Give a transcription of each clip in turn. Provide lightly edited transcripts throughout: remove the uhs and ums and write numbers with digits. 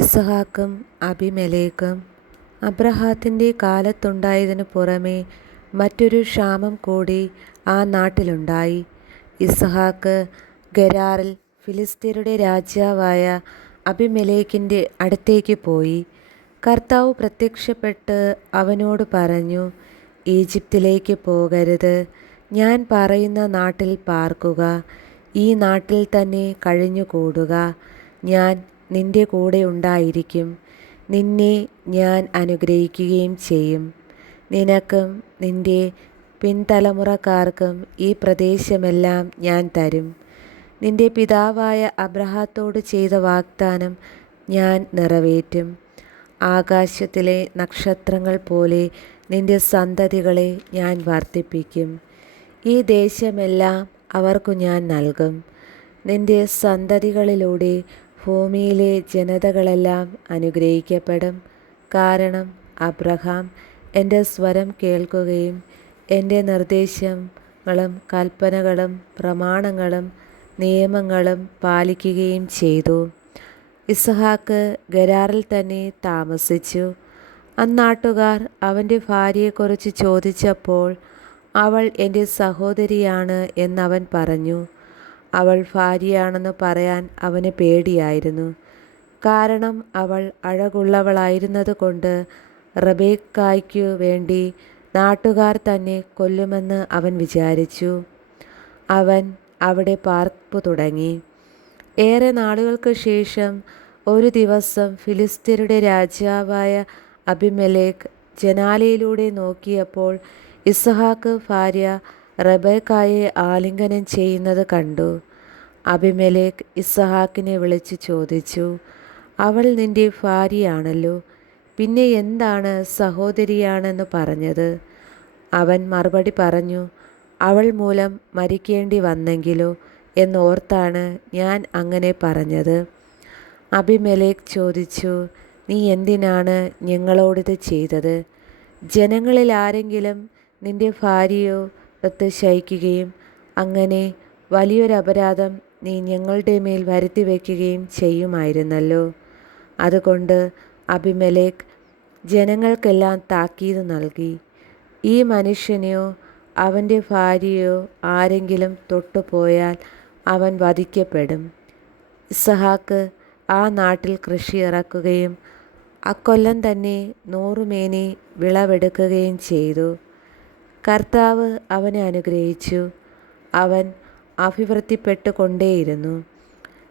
ഇസ്ഹാക്കും അബീമേലെക്കും അബ്രാഹത്തിന്റെ കാലത്തുണ്ടായതിനു പുറമെ മറ്റൊരു ക്ഷാമം കൂടി ആ നാട്ടിലുണ്ടായി. ഇസ്ഹാക്ക് ഗെരാറിൽ ഫിലിസ്ത്യരുടെ രാജാവായ അബീമേലെക്കിന്റെ അടുത്തേക്ക് പോയി. കർത്താവ് പ്രത്യക്ഷപ്പെട്ട് അവനോട് പറഞ്ഞു, ഈജിപ്തിലേക്ക് പോകരുത്, ഞാൻ പറയുന്ന നാട്ടിൽ പാർക്കുക, ഈ നാട്ടിൽ തന്നെ കഴിഞ്ഞുകൂടുക. ഞാൻ നിന്റെ കൂടെ ഉണ്ടായിരിക്കും, നിന്നെ ഞാൻ അനുഗ്രഹിക്കുകയും ചെയ്യും. നിനക്കും നിന്റെ പിൻതലമുറക്കാർക്കും ഈ പ്രദേശമെല്ലാം ഞാൻ തരും. നിന്റെ പിതാവായ അബ്രാഹത്തോട് ചെയ്ത വാഗ്ദാനം ഞാൻ നിറവേറ്റും. ആകാശത്തിലെ നക്ഷത്രങ്ങൾ പോലെ നിന്റെ സന്തതികളെ ഞാൻ വർദ്ധിപ്പിക്കും. ഈ ദേശമെല്ലാം അവർക്കു ഞാൻ നൽകും. നിന്റെ സന്തതികളിലൂടെ ഭൂമിയിലെ ജനതകളെല്ലാം അനുഗ്രഹിക്കപ്പെടും. കാരണം അബ്രാഹാം എൻ്റെ സ്വരം കേൾക്കുകയും എൻ്റെ നിർദ്ദേശങ്ങളും കൽപ്പനകളും പ്രമാണങ്ങളും നിയമങ്ങളും പാലിക്കുകയും ചെയ്തു. ഇസ്ഹാക്ക് ഗെരാറിൽ തന്നെ താമസിച്ചു. അന്നാട്ടുകാർ അവൻ്റെ ഭാര്യയെക്കുറിച്ച് ചോദിച്ചപ്പോൾ അവൾ എൻ്റെ സഹോദരിയാണ് എന്നവൻ പറഞ്ഞു. അവൾ ഭാര്യയാണെന്ന് പറയാൻ അവന് പേടിയായിരുന്നു. കാരണം അവൾ അഴകുള്ളവളായിരുന്നതുകൊണ്ട് റബേക്കായ്ക്കു വേണ്ടി നാട്ടുകാർ തന്നെ കൊല്ലുമെന്ന് അവൻ വിചാരിച്ചു. അവൻ അവിടെ പാർപ്പു തുടങ്ങി. ഏറെ നാളുകൾക്ക് ശേഷം ഒരു ദിവസം ഫിലിസ്ത്യരുടെ രാജാവായ അബീമേലെക്ക് ജനാലയിലൂടെ നോക്കിയപ്പോൾ ഇസ്ഹാക്ക് ഭാര്യ റബേക്കായെ ആലിംഗനം ചെയ്യുന്നത് കണ്ടു. അബീമേലെക്ക് ഇസ്ഹാക്കിനെ വിളിച്ചു ചോദിച്ചു, അവൾ നിന്റെ ഭാര്യയാണല്ലോ, പിന്നെ എന്താണ് സഹോദരിയാണെന്ന് പറഞ്ഞത്? അവൻ മറുപടി പറഞ്ഞു, അവൾ മൂലം മരിക്കേണ്ടി വന്നെങ്കിലോ എന്നോർത്താണ് ഞാൻ അങ്ങനെ പറഞ്ഞത്. അബീമേലെക്ക് ചോദിച്ചു, നീ എന്തിനാണ് ഞങ്ങളോടിത് ചെയ്തത്? ജനങ്ങളിൽ ആരെങ്കിലും നിന്റെ ഭാര്യയോ ഒത്ത് ശയിക്കുകയും അങ്ങനെ വലിയൊരപരാധം നീ ഞങ്ങളുടെ മേൽ വരുത്തി വയ്ക്കുകയും ചെയ്യുമായിരുന്നല്ലോ. അതുകൊണ്ട് അബീമേലെക്ക് ജനങ്ങൾക്കെല്ലാം താക്കീത് നൽകി, ഈ മനുഷ്യനെയോ അവൻ്റെ ഭാര്യയോ ആരെങ്കിലും തൊട്ടുപോയാൽ അവൻ വധിക്കപ്പെടും. ഇസ്ഹാക്ക് ആ നാട്ടിൽ കൃഷി ഇറക്കുകയും അക്കൊല്ലം തന്നെ 100 മേനി വിളവെടുക്കുകയും ചെയ്തു. കർത്താവ് അവനെ അനുഗ്രഹിച്ചു. അവൻ അഭിവൃദ്ധിപ്പെട്ടു കൊണ്ടേയിരുന്നു.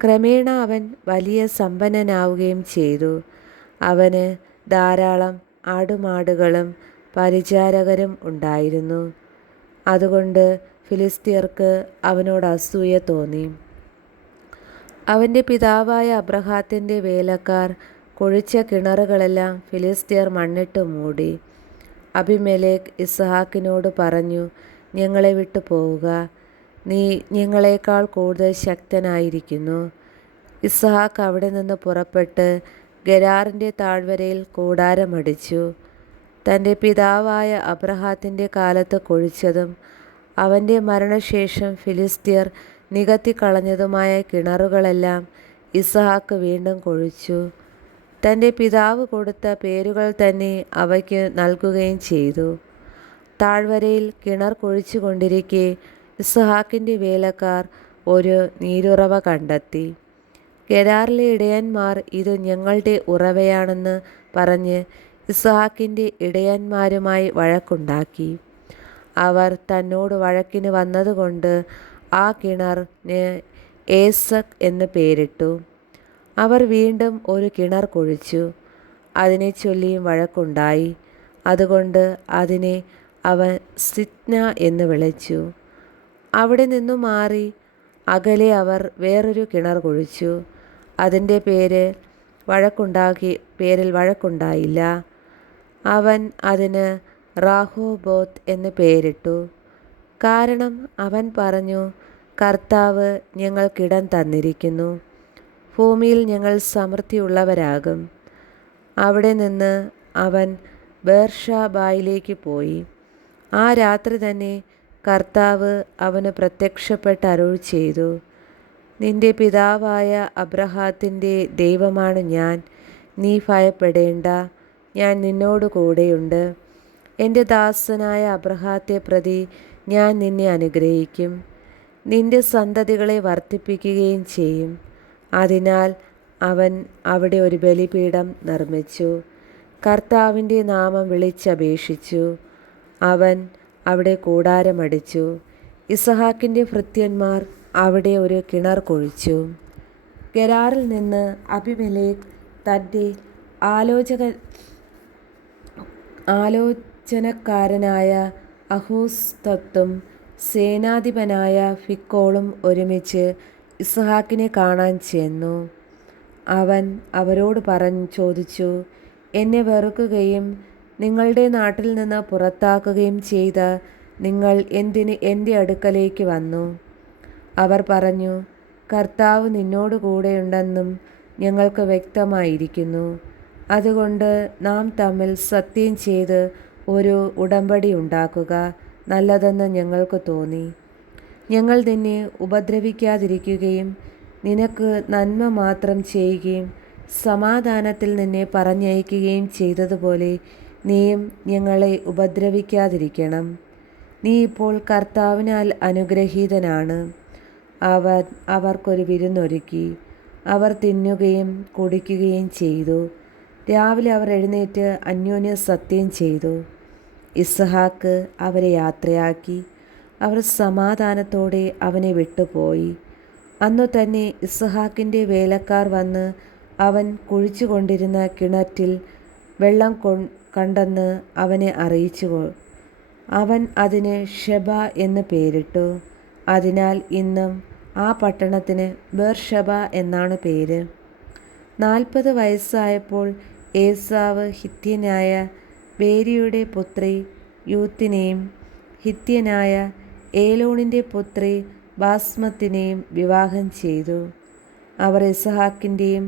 ക്രമേണ അവൻ വലിയ സമ്പന്നനാവുകയും ചെയ്തു. അവന് ധാരാളം ആടുമാടുകളും പരിചാരകരും ഉണ്ടായിരുന്നു. അതുകൊണ്ട് ഫിലിസ്ത്യർക്ക് അവനോട് അസൂയ തോന്നി. അവൻ്റെ പിതാവായ അബ്രാഹത്തിൻ്റെ വേലക്കാർ കുഴിച്ച കിണറുകളെല്ലാം ഫിലിസ്ത്യർ മണ്ണിട്ട് മൂടി. അബീമേലെക്ക് ഇസ്ഹാക്കിനോട് പറഞ്ഞു, ഞങ്ങളെ വിട്ടു പോവുക, നീ ഞങ്ങളെക്കാൾ കൂടുതൽ ശക്തനായിരിക്കുന്നു. ഇസ്ഹാക്ക് അവിടെ നിന്ന് പുറപ്പെട്ട് ഗെരാറിൻ്റെ താഴ്വരയിൽ കൂടാരമടിച്ചു. തൻ്റെ പിതാവായ അബ്രാഹത്തിൻ്റെ കാലത്ത് കുഴിച്ചതും അവൻ്റെ മരണശേഷം ഫിലിസ്ത്യർ നികത്തിക്കളഞ്ഞതുമായ കിണറുകളെല്ലാം ഇസ്ഹാക്ക് വീണ്ടും കുഴിച്ചു. തൻ്റെ പിതാവ് കൊടുത്ത പേരുകൾ തന്നെ അവയ്ക്ക് നൽകുകയും ചെയ്തു. താഴ്വരയിൽ കിണർ കുഴിച്ചു കൊണ്ടിരിക്കെ ഇസ്ഹാക്കിൻ്റെ വേലക്കാർ ഒരു നീരുറവ കണ്ടെത്തി. ഗെരാറിലെ ഇടയന്മാർ ഇത് ഞങ്ങളുടെ ഉറവയാണെന്ന് പറഞ്ഞ് ഇസ്ഹാക്കിൻ്റെ ഇടയന്മാരുമായി വഴക്കുണ്ടാക്കി. അവർ തന്നോട് വഴക്കിന് വന്നതുകൊണ്ട് ആ കിണറിന് ഏസെക്ക് എന്ന് പേരിട്ടു. അവർ വീണ്ടും ഒരു കിണർ കുഴിച്ചു. അതിനെ ചൊല്ലിയും വഴക്കുണ്ടായി. അതുകൊണ്ട് അതിനെ അവൻ സിത്ന എന്ന് വിളിച്ചു. അവിടെ നിന്നു മാറി അകലെ അവർ വേറൊരു കിണർ കുഴിച്ചു. അതിൻ്റെ പേരിൽ വഴക്കുണ്ടായില്ല. അവൻ അതിന് റഹോബോത്ത് എന്ന് പേരിട്ടു. കാരണം അവൻ പറഞ്ഞു, കർത്താവ് ഞങ്ങൾക്കിടം തന്നിരിക്കുന്നു, ഭൂമിയിൽ ഞങ്ങൾ സമൃദ്ധിയുള്ളവരാകും. അവിടെ നിന്ന് അവൻ ബേർഷാബയിലേക്ക് പോയി. ആ രാത്രി തന്നെ കർത്താവ് അവന് പ്രത്യക്ഷപ്പെട്ട് അരുളി ചെയ്തു, നിന്റെ പിതാവായ അബ്രാഹത്തിൻ്റെ ദൈവമാണ് ഞാൻ, നീ ഭയപ്പെടേണ്ട, ഞാൻ നിന്നോട് കൂടെയുണ്ട്. എൻ്റെ ദാസനായ അബ്രഹാത്തെ പ്രതി ഞാൻ നിന്നെ അനുഗ്രഹിക്കും, നിന്റെ സന്തതികളെ വർദ്ധിപ്പിക്കുകയും ചെയ്യും. അതിനാൽ അവൻ അവിടെ ഒരു ബലിപീഠം നിർമ്മിച്ചു, കർത്താവിൻ്റെ നാമം വിളിച്ചപേക്ഷിച്ചു. അവൻ അവിടെ കൂടാരമടിച്ചു. ഇസഹാക്കിൻ്റെ ഭൃത്യന്മാർ അവിടെ ഒരു കിണർ കുഴിച്ചു. ഗെരാറിൽ നിന്ന് അബിമേലെക്ക് തൻ്റെ ആലോചനക്കാരനായ അഹൂസ്തത്തും സേനാധിപനായ ഫിക്കോളും ഒരുമിച്ച് ഇസഹാക്കിനെ കാണാൻ ചെന്നു. അവൻ അവരോട് ചോദിച്ചു, എന്നെ വെറുക്കുകയും നിങ്ങളുടെ നാട്ടിൽ നിന്ന് പുറത്താക്കുകയും ചെയ്ത നിങ്ങൾ എന്തിന് എൻ്റെ അടുക്കലേക്ക് വന്നു? അവർ പറഞ്ഞു, കർത്താവ് നിന്നോട് കൂടെയുണ്ടെന്നും ഞങ്ങൾക്ക് വ്യക്തമായിരിക്കുന്നു. അതുകൊണ്ട് നാം തമ്മിൽ സത്യം ചെയ്ത് ഒരു ഉടമ്പടി ഉണ്ടാക്കുക നല്ലതെന്ന് ഞങ്ങൾക്ക് തോന്നി. ഞങ്ങൾ നിന്നെ ഉപദ്രവിക്കാതിരിക്കുകയും നിനക്ക് നന്മ മാത്രം ചെയ്യുകയും സമാധാനത്തിൽ നിന്നെ പറഞ്ഞയക്കുകയും ചെയ്തതുപോലെ നീയും ഞങ്ങളെ ഉപദ്രവിക്കാതിരിക്കണം. നീ ഇപ്പോൾ കർത്താവിനാൽ അനുഗ്രഹീതനാണ്. അവൻ അവർക്കൊരു വിരുന്നൊരുക്കി. അവർ തിന്നുകയും കുടിക്കുകയും ചെയ്തു. രാവിലെ അവർ എഴുന്നേറ്റ് അന്യോന്യം സത്യം ചെയ്തു. ഇസഹാക്ക് അവരെ യാത്രയാക്കി. അവർ സമാധാനത്തോടെ അവനെ വിട്ടുപോയി. അന്നു തന്നെ ഇസഹാക്കിൻ്റെ വേലക്കാർ വന്ന് അവൻ കുഴിച്ചുകൊണ്ടിരുന്ന കിണറ്റിൽ വെള്ളം കണ്ടെന്ന് അവനെ അറിയിച്ചു. അവൻ അതിന് ഷെബ എന്ന് പേരിട്ടു. അതിനാൽ ഇന്നും ആ പട്ടണത്തിന് ബേർഷെബ എന്നാണ് പേര്. 40 വയസ്സായപ്പോൾ ഏസാവ് ഹിത്യനായ ബേരിയുടെ പുത്രി യൂത്തിനെയും ഹിത്യനായ ഏലോണിൻ്റെ പുത്രി ബാസ്മത്തിനെയും വിവാഹം ചെയ്തു. അവർ ഇസഹാക്കിൻ്റെയും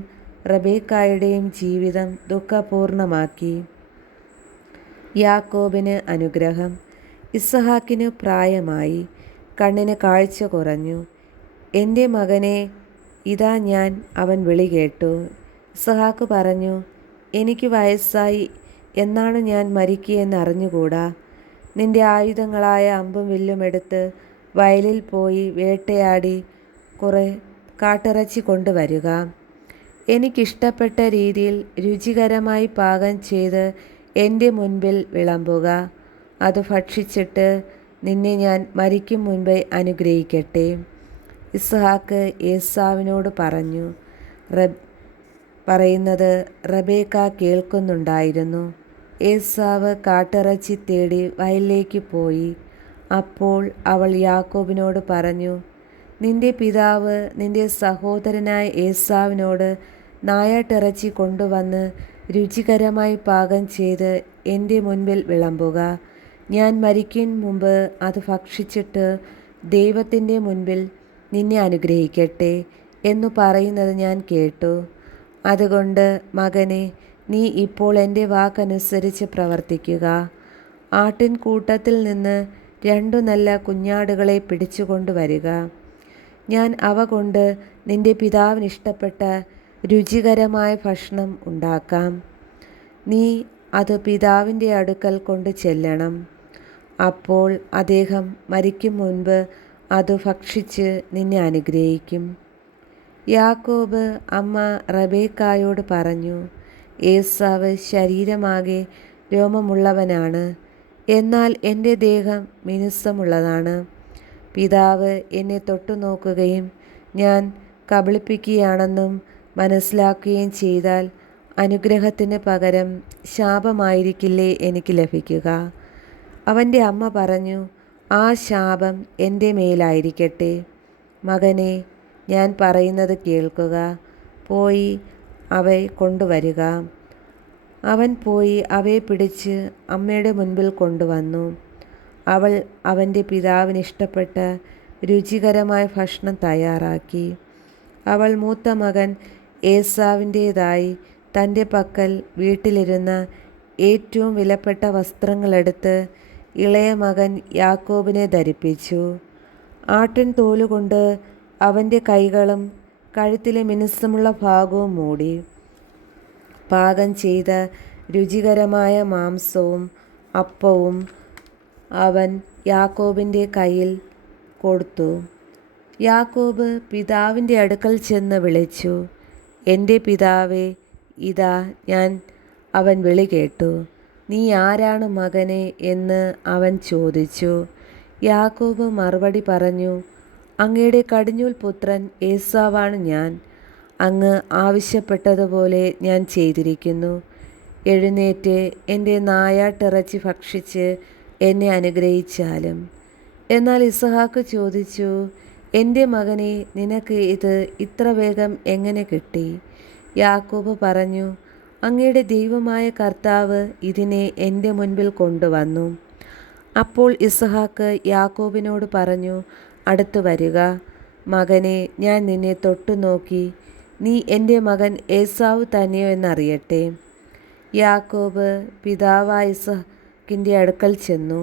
റബേക്കായുടെയും ജീവിതം ദുഃഖപൂർണമാക്കി. യാക്കോബിന് അനുഗ്രഹം. ഇസഹാക്കിന് പ്രായമായി, കണ്ണിന് കാഴ്ച കുറഞ്ഞു. എൻ്റെ മകനെ, ഇതാ ഞാൻ, അവൻ വിളി കേട്ടു. ഇസഹാക്ക് പറഞ്ഞു, എനിക്ക് വയസ്സായി, എന്നാണ് ഞാൻ മരിക്കുകയെന്ന് അറിഞ്ഞുകൂടാ. നിന്റെ ആയുധങ്ങളായ അമ്പും വില്ലും എടുത്ത് വയലിൽ പോയി വേട്ടയാടി കുറെ കാട്ടിറച്ചി കൊണ്ടുവരിക. എനിക്കിഷ്ടപ്പെട്ട രീതിയിൽ രുചികരമായി പാകം ചെയ്ത് എൻ്റെ മുൻപിൽ വിളമ്പുക. അത് ഭക്ഷിച്ചിട്ട് നിന്നെ ഞാൻ മരിക്കും മുൻപേ അനുഗ്രഹിക്കട്ടെ. ഇസ്ഹാക്ക് ഏസാവിനോട് പറയുന്നത് റബേക്ക കേൾക്കുന്നുണ്ടായിരുന്നു. ഏസാവ് കാട്ടിറച്ചി തേടി വയലിലേക്ക് പോയി. അപ്പോൾ അവൾ യാക്കോബിനോട് പറഞ്ഞു, നിന്റെ പിതാവ് നിന്റെ സഹോദരനായ ഏസാവിനോട് നായാട്ടിറച്ചി കൊണ്ടുവന്ന് രുചികരമായി പാകം ചെയ്ത് എൻ്റെ മുൻപിൽ വിളമ്പുക. ഞാൻ മരിക്കും മുമ്പ് അത് ഭക്ഷിച്ചിട്ട് ദൈവത്തിൻ്റെ മുൻപിൽ നിന്നെ അനുഗ്രഹിക്കട്ടെ എന്നു പറയുന്നത് ഞാൻ കേട്ടു. അതുകൊണ്ട് മകനെ, നീ ഇപ്പോൾ എൻ്റെ വാക്കനുസരിച്ച് പ്രവർത്തിക്കുക. ആട്ടിൻകൂട്ടത്തിൽ നിന്ന് 2 നല്ല കുഞ്ഞാടുകളെ പിടിച്ചുകൊണ്ടുവരിക. ഞാൻ അവ കൊണ്ട് നിന്റെ പിതാവിന് ഇഷ്ടപ്പെട്ട രുചികരമായ ഭക്ഷണം ഉണ്ടാക്കാം. നീ അത് പിതാവിൻ്റെ അടുക്കൽ കൊണ്ട് ചെല്ലണം. അപ്പോൾ അദ്ദേഹം മരിക്കും മുൻപ് അത് ഭക്ഷിച്ച് നിന്നെ അനുഗ്രഹിക്കും. യാക്കോബ് അമ്മ റബേക്കായോട് പറഞ്ഞു, ഏസാവ് ശരീരമാകെ രോമമുള്ളവനാണ്, എന്നാൽ എൻ്റെ ദേഹം മിനുസമുള്ളതാണ്. പിതാവ് എന്നെ തൊട്ടുനോക്കുകയും ഞാൻ കബളിപ്പിക്കുകയാണെന്നും മനസ്സിലാക്കുകയും ചെയ്താൽ അനുഗ്രഹത്തിന് പകരം ശാപമായിരിക്കില്ലേ എനിക്ക് ലഭിക്കുക? അവൻ്റെ അമ്മ പറഞ്ഞു, ആ ശാപം എൻ്റെ മേലായിരിക്കട്ടെ. മകനെ, ഞാൻ പറയുന്നത് കേൾക്കുക. പോയി അവയെ കൊണ്ടുവരിക. അവൻ പോയി അവയെ പിടിച്ച് അമ്മയുടെ മുൻപിൽ കൊണ്ടുവന്നു. അവൾ അവൻ്റെ പിതാവിന് ഇഷ്ടപ്പെട്ട രുചികരമായ ഭക്ഷണം തയ്യാറാക്കി. അവൾ മൂത്ത മകൻ ഏസാവിൻ്റേതായി തൻ്റെ പക്കൽ വീട്ടിലിരുന്ന ഏറ്റവും വിലപ്പെട്ട വസ്ത്രങ്ങളെടുത്ത് ഇളയ മകൻ യാക്കോബിനെ ധരിപ്പിച്ചു. ആട്ടിൻ തോലുകൊണ്ട് അവൻ്റെ കൈകളും കഴുത്തിലെ മിനുസമുള്ള ഭാഗവും മൂടി. പാകം ചെയ്ത രുചികരമായ മാംസവും അപ്പവും അവൻ യാക്കോബിൻ്റെ കയ്യിൽ കൊടുത്തു. യാക്കോബ് പിതാവിൻ്റെ അടുക്കൽ ചെന്ന് വിളിച്ചു, എൻ്റെ പിതാവേ, ഇതാ ഞാൻ. അവൻ വിളി കേട്ടു. നീ ആരാണ് മകനെ എന്ന് അവൻ ചോദിച്ചു. യാക്കോബ് മറുപടി പറഞ്ഞു, അങ്ങയുടെ കടിഞ്ഞൂൽ പുത്രൻ ഏസാവാണ് ഞാൻ. അങ്ങ് ആവശ്യപ്പെട്ടതുപോലെ ഞാൻ ചെയ്തിരിക്കുന്നു. എഴുന്നേറ്റ് എൻ്റെ നായാട്ടിറച്ചി ഭക്ഷിച്ച് എന്നെ അനുഗ്രഹിച്ചാലും. എന്നാൽ ഇസഹാക്ക് ചോദിച്ചു, എൻ്റെ മകനെ, നിനക്ക് ഇത് ഇത്ര വേഗം എങ്ങനെ കിട്ടി? യാക്കോബ് പറഞ്ഞു, അങ്ങയുടെ ദൈവമായ കർത്താവ് ഇതിനെ എൻ്റെ മുൻപിൽ കൊണ്ടുവന്നു. അപ്പോൾ ഇസഹാക്ക് യാക്കോബിനോട് പറഞ്ഞു, അടുത്തു വരിക. മകനെ, ഞാൻ നിന്നെ തൊട്ടു നോക്കി. നീ എൻ്റെ മകൻ ഏസാവ് തന്നെയോ എന്നറിയട്ടെ. യാക്കോബ് പിതാവായ ഇസഹാക്കിൻ്റെ അടുക്കൽ ചെന്നു.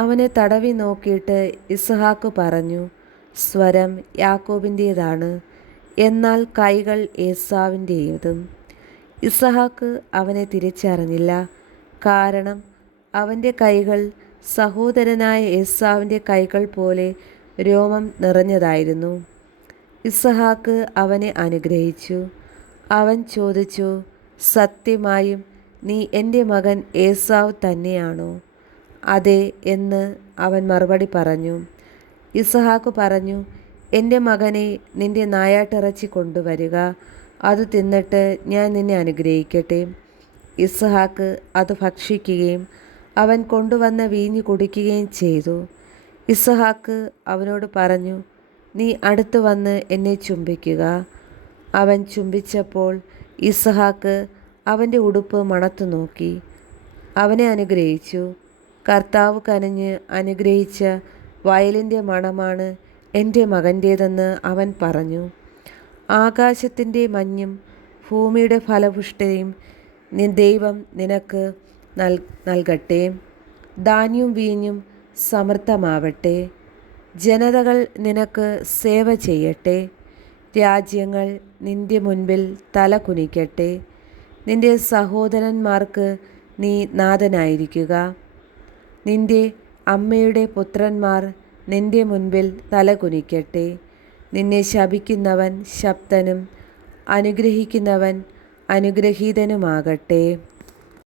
അവനെ തടവി നോക്കിയിട്ട് ഇസഹാക്ക് പറഞ്ഞു, സ്വരം യാക്കോബിൻ്റേതാണ്, എന്നാൽ കൈകൾ ഏസാവിൻ്റേതും. ഇസഹാക്ക് അവനെ തിരിച്ചറിഞ്ഞില്ല, കാരണം അവൻ്റെ കൈകൾ സഹോദരനായ ഏസാവിൻ്റെ കൈകൾ പോലെ രോമം നിറഞ്ഞതായിരുന്നു. ഇസഹാക്ക് അവനെ അനുഗ്രഹിച്ചു. അവൻ ചോദിച്ചു, സത്യമായും നീ എൻ്റെ മകൻ ഏസാവ് തന്നെയാണോ? അതെ എന്ന് അവൻ മറുപടി പറഞ്ഞു. ഇസഹാക്ക് പറഞ്ഞു, എൻ്റെ മകനെ, നിൻ്റെ നായാട്ടിറച്ചി കൊണ്ടുവരിക. അത് തിന്നിട്ട് ഞാൻ നിന്നെ അനുഗ്രഹിക്കട്ടെ. ഇസഹാക്ക് അത് ഭക്ഷിക്കുകയും അവൻ കൊണ്ടുവന്ന വീഞ്ഞ് കുടിക്കുകയും ചെയ്തു. ഇസഹാക്ക് അവനോട് പറഞ്ഞു, നീ അടുത്തു വന്ന് എന്നെ ചുംബിക്കുക. അവൻ ചുംബിച്ചപ്പോൾ ഇസഹാക്ക് അവൻ്റെ ഉടുപ്പ് മണത്തു നോക്കി. അവനെ അനുഗ്രഹിച്ചു. കർത്താവ് കനിഞ്ഞ് അനുഗ്രഹിച്ച വയലിൻ്റെ മണമാണ് എൻ്റെ മകൻ്റേതെന്ന് അവൻ പറഞ്ഞു. ആകാശത്തിൻ്റെ മഞ്ഞും ഭൂമിയുടെ ഫലപുഷ്ടിയും ദൈവം നിനക്ക് നൽകട്ടെ. ധാന്യവും വീഞ്ഞും സമൃദ്ധമാവട്ടെ. ജനതകൾ നിനക്ക് സേവ ചെയ്യട്ടെ. രാജ്യങ്ങൾ നിൻ്റെ മുൻപിൽ തല കുനിക്കട്ടെ. നിൻ്റെ സഹോദരന്മാർക്ക് നീ നാഥനായിരിക്കുക. നിൻ്റെ അമ്മയുടെ പുത്രന്മാർ നിൻ്റെ മുൻപിൽ തല കുനിക്കട്ടെ. നിന്നെ ശപിക്കുന്നവൻ ശപ്തനും അനുഗ്രഹിക്കുന്നവൻ അനുഗ്രഹീതനുമാകട്ടെ.